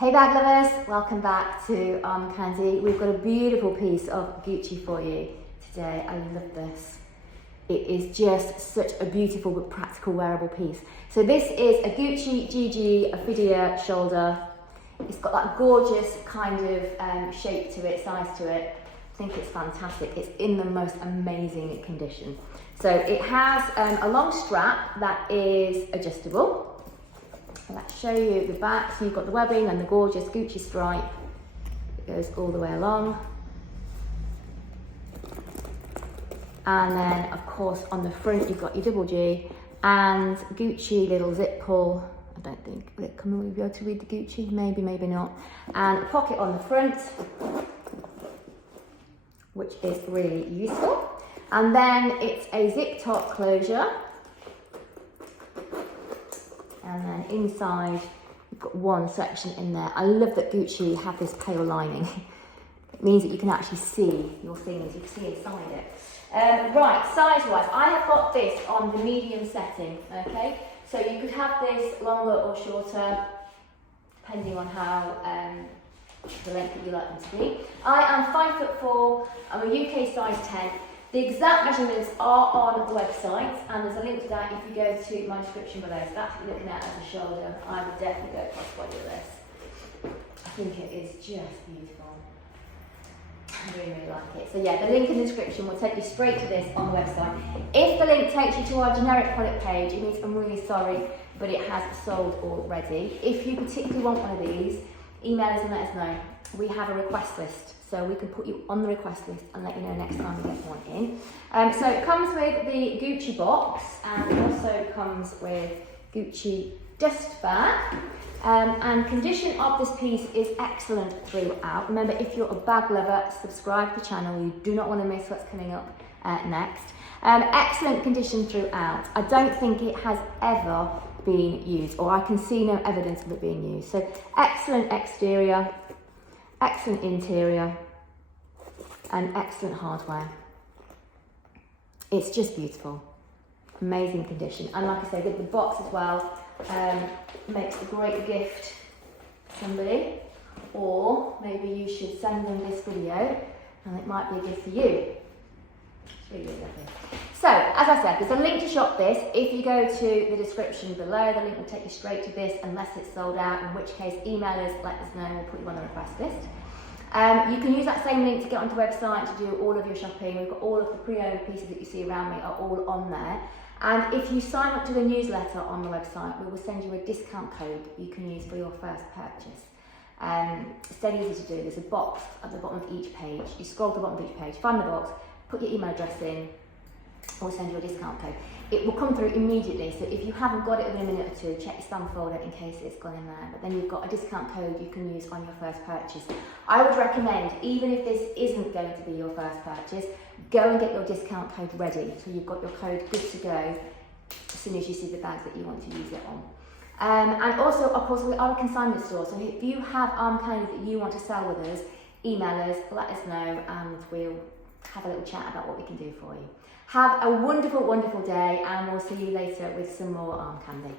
Hey bag lovers, welcome back to Armcandy. We've got a beautiful piece of Gucci for you today. I love this. It is just such a beautiful but practical wearable piece. So this is a Gucci GG Ophidia shoulder. It's got that gorgeous kind of shape to it, size to it. I think it's fantastic. It's in the most amazing condition. So it has a long strap that is adjustable. Let's show you the back. So you've got the webbing and the gorgeous Gucci stripe. It goes all the way along. And then, of course, on the front, you've got your double G and Gucci little zip pull. I don't think, can we be able to read the Gucci? Maybe, maybe not. And a pocket on the front, which is really useful. And then it's a zip top closure. And then inside, you've got one section in there. I love that Gucci have this pale lining. It means that you can actually see your things, you can see inside it. Right, size-wise, I have got this on the medium setting, okay? So you could have this longer or shorter, depending on how the length that you like them to be. I am 5'4", I'm a UK size 10. The exact measurements are on the website, and there's a link to that if you go to my description below. So that's what you're looking at as a shoulder. I would definitely go crossbody with this. I think it is just beautiful. I really, really like it. So yeah, the link in the description will take you straight to this on the website. If the link takes you to our generic product page, it means I'm really sorry, but it has sold already. If you particularly want one of these, email us and let us know. We have a request list, so we can put you on the request list and let you know next time we get one in. So it comes with the Gucci box, and it also comes with Gucci dust bag. And condition of this piece is excellent throughout. Remember, if you're a bag lover, subscribe to the channel. You do not want to miss what's coming up next. Excellent condition throughout. I don't think it has ever been used, or I can see no evidence of it being used. So excellent exterior, excellent interior, and excellent hardware. It's just beautiful. Amazing condition. And like I say, with the box as well, makes a great gift to somebody, or maybe you should send them this video and it might be a gift for you. It's really, really lovely. So, as I said, there's a link to shop this. If you go to the description below, the link will take you straight to this unless it's sold out, in which case email us, let us know, we'll put you on the request list. You can use that same link to get onto the website to do all of your shopping. We've got all of the pre-owned pieces that you see around me are all on there. And if you sign up to the newsletter on the website, we will send you a discount code that you can use for your first purchase. It's dead easy to do. There's a box at the bottom of each page. You scroll to the bottom of each page, find the box, put your email address in, we'll send you a discount code. It will come through immediately, so if you haven't got it within a minute or two, check your spam folder in case it's gone in there. But then you've got a discount code you can use on your first purchase. I would recommend, even if this isn't going to be your first purchase, go and get your discount code ready. So you've got your code good to go as soon as you see the bags that you want to use it on. And also, of course, we are a consignment store, so if you have Armcandy that you want to sell with us, email us, let us know, and we'll have a little chat about what we can do for you. Have a wonderful, wonderful day, and we'll see you later with some more Armcandy.